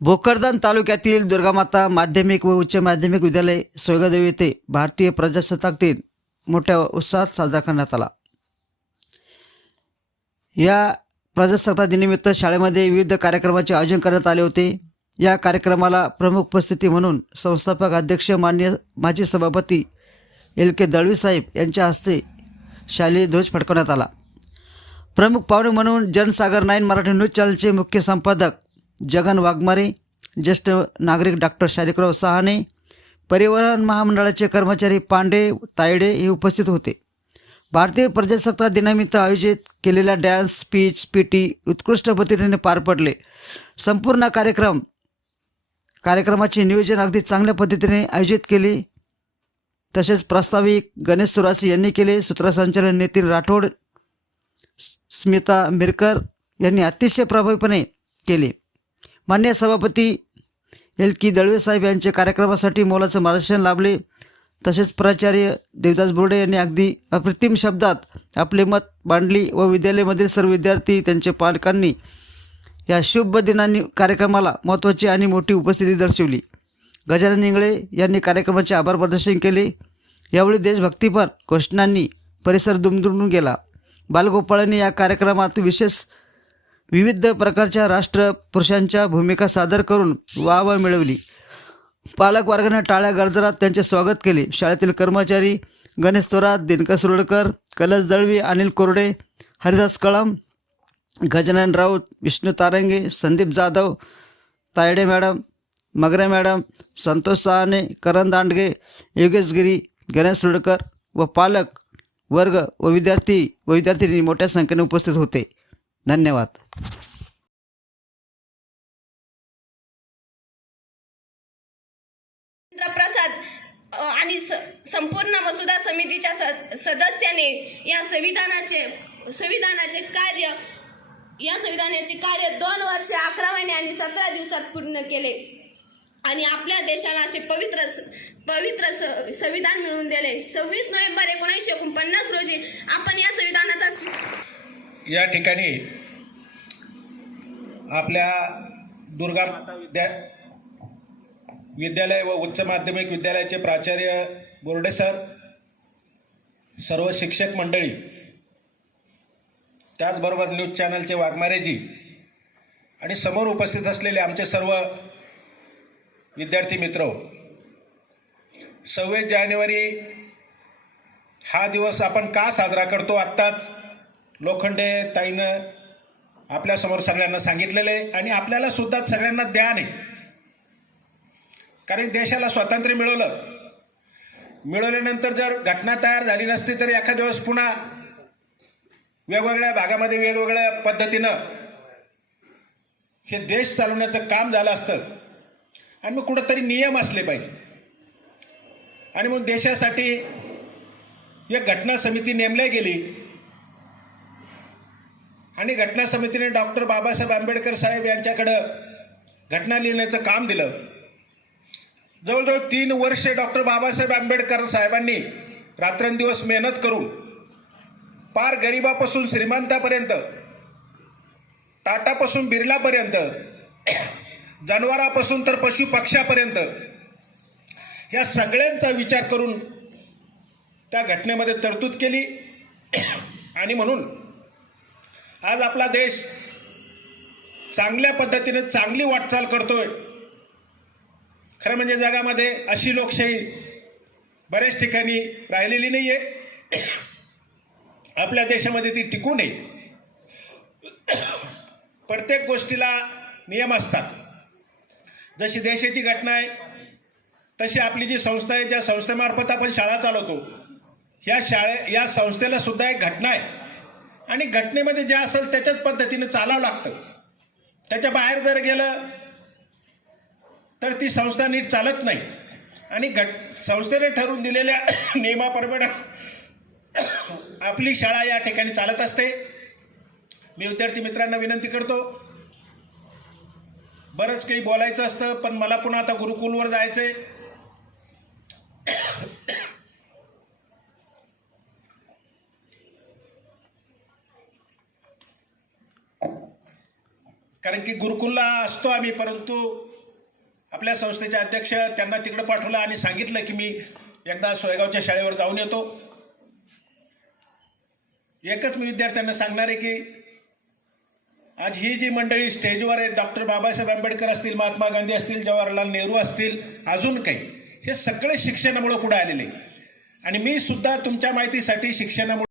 भोकरदान तालुक्यातील दुर्गामाता माध्यमिक व उच्च माध्यमिक विद्यालय सोयगादेवी येथे भारतीय प्रजासत्ताक दिन मोठ्या उत्साहात साजरा करण्यात आला. या प्रजासत्ताक दिनानिमित्त शाळेमध्ये विविध कार्यक्रमाचे आयोजन करण्यात आले होते. या कार्यक्रमाला प्रमुख उपस्थिती म्हणून संस्थापक अध्यक्ष मान्य माजी सभापती एल के दळवी साहेब यांच्या हस्ते शालेय ध्वज फडकवण्यात आला. प्रमुख पाहुणे म्हणून जनसागर नाईन मराठी न्यूज चॅनलचे मुख्य संपादक जगन वाघमारे ज्येष्ठ नागरिक डॉक्टर शारिकराव सहाणे परिवहन महामंडळाचे कर्मचारी पांडे तायडे हे उपस्थित होते. भारतीय प्रजासत्ताक दिनानिमित्त आयोजित केलेल्या डॅन्स स्पीच पी टी उत्कृष्ट पद्धतीने पार पडले. संपूर्ण कार्यक्रम कार्यक्रमाचे नियोजन अगदी चांगल्या पद्धतीने आयोजित केले. तसेच प्रास्ताविक गणेश सुरासी यांनी केले सूत्रसंचालन नितीन राठोड स्मिता मिरकर यांनी अतिशय प्रभावीपणे केले. मान्य सभापती एल की दळवे साहेब यांचे कार्यक्रमासाठी मोलाचं मार्गदर्शन लाभले. तसेच प्राचार्य देवदास बोर्डे यांनी अगदी अप्रतिम शब्दात आपले मत मांडली व विद्यालयामधील सर्व विद्यार्थी त्यांच्या पालकांनी या शुभ दिनांनी कार्यक्रमाला महत्त्वाची आणि मोठी उपस्थिती दर्शवली. गजानन इंगळे यांनी कार्यक्रमाचे आभार प्रदर्शन केले. यावेळी देशभक्तीपर घोषणांनी परिसर दुमदुमून गेला. बालगोपाळांनी या कार्यक्रमात विशेष विविध प्रकारच्या राष्ट्रपुरुषांच्या भूमिका सादर करून वाहवा मिळवली. पालकवर्गाने टाळ्या गरजरात त्यांचे स्वागत केले. शाळेतील कर्मचारी गणेश थोरात दिनकर सुरडकर कलश दळवी अनिल कोरडे हरिदास कळम गजानन राऊत विष्णू तारंगे संदीप जाधव तायडे मॅडम मगरे मॅडम संतोष सहाने करण दांडगे योगेश गिरी गणेश सुरडकर व पालक वर्ग व विद्यार्थी व विद्यार्थिनी मोठ्या संख्येने उपस्थित होते. धन्यवाद. प्रसाद आणि संपूर्ण मसुदा समितीच्या सदस्याने या संविधानाचे संविधानाचे कार्य या संविधानाचे कार्य दोन वर्ष अकरा महिने आणि सतरा दिवसात पूर्ण केले. आणि आपल्या देशाला असे पवित्र पवित्र संविधान मिळवून दिले. सव्वीस नोव्हेंबर एकोणीसशे एकोणपन्नास रोजी आपण या संविधानाचा स्वी- या ठिकाणी आपल्या दुर्गा माता विद्या विद्यालय व उच्च माध्यमिक विद्यालयाचे प्राचार्य बोर्डे सर सर्व शिक्षक मंडळी त्याचबरोबर न्यूज चॅनलचे वाघमारेजी आणि समोर उपस्थित असलेले आमचे सर्व विद्यार्थी मित्र सव्वीस जानेवारी हा दिवस आपण का साजरा करतो आत्ताच? लोखंडे ताईनं आपल्यासमोर सगळ्यांना सांगितलेलं आहे आणि आपल्याला सुद्धा सगळ्यांना द्या आहे कारण देशाला स्वातंत्र्य मिळवलं. मिळवल्यानंतर जर घटना तयार झाली नसती तर एखाद्या वेळेस पुन्हा वेगवेगळ्या भागामध्ये वेगवेगळ्या पद्धतीनं हे देश चालवण्याचं काम झालं असतं. आणि मग कुठंतरी नियम असले पाहिजे. आणि मग देशासाठी एक घटना समिती नेमल्या गेली. आणि घटना समितीने डॉक्टर बाबासाहेब आंबेडकर साहेब यांच्याकडं घटना लिहिण्याचं काम दिलं. जवळजवळ तीन वर्षे डॉक्टर बाबासाहेब आंबेडकर साहेबांनी रात्रंदिवस मेहनत करून पार गरिबापासून श्रीमंतापर्यंत टाटापासून बिर्लापर्यंत जनावरापासून तर पशुपक्ष्यापर्यंत या सगळ्यांचा विचार करून त्या घटनेमध्ये तरतूद केली. आणि म्हणून आज आपला देश चांगल्या पद्धतीने चांगली वाटचाल करतोय. खरं म्हणजे जगामध्ये अशी लोकशाही बऱ्याच ठिकाणी राहिलेली नाही आहे आपल्या देशामध्ये ती टिकू नये. प्रत्येक गोष्टीला नियम असतात. जशी देशाची घटना आहे तशी आपली जी संस्था आहे ज्या संस्थेमार्फत आपण शाळा चालवतो या शाळे या संस्थेला सुद्धा एक घटना आहे. आणि घटनेमध्ये जे असेल त्याच्याच पद्धतीने चालावं लागतं. त्याच्या बाहेर जर गेलं तर ती संस्था नीट चालत नाही. आणि घट संस्थेने ठरवून दिलेल्या नियमाप्रमाणे आपली शाळा या ठिकाणी चालत असते. मी विद्यार्थी मित्रांना विनंती करतो बरंच काही बोलायचं असतं पण मला पुन्हा आता गुरुकुलवर जायचं आहे कारण की गुरुकुलला असतो आम्ही परंतु आपल्या संस्थेचे अध्यक्ष त्यांना तिकडे पाठवलं आणि सांगितलं की मी एकदा सोयगावच्या शाळेवर जाऊन येतो. एकच मी विद्यार्थ्यांना सांगणार आहे की आज ही जी मंडळी स्टेजवर आहे डॉक्टर बाबासाहेब आंबेडकर असतील महात्मा गांधी असतील जवाहरलाल नेहरू असतील अजून काही हे सगळे शिक्षणामुळे पुढे आलेले. आणि मी सुद्धा तुमच्या माहितीसाठी शिक्षणामुळे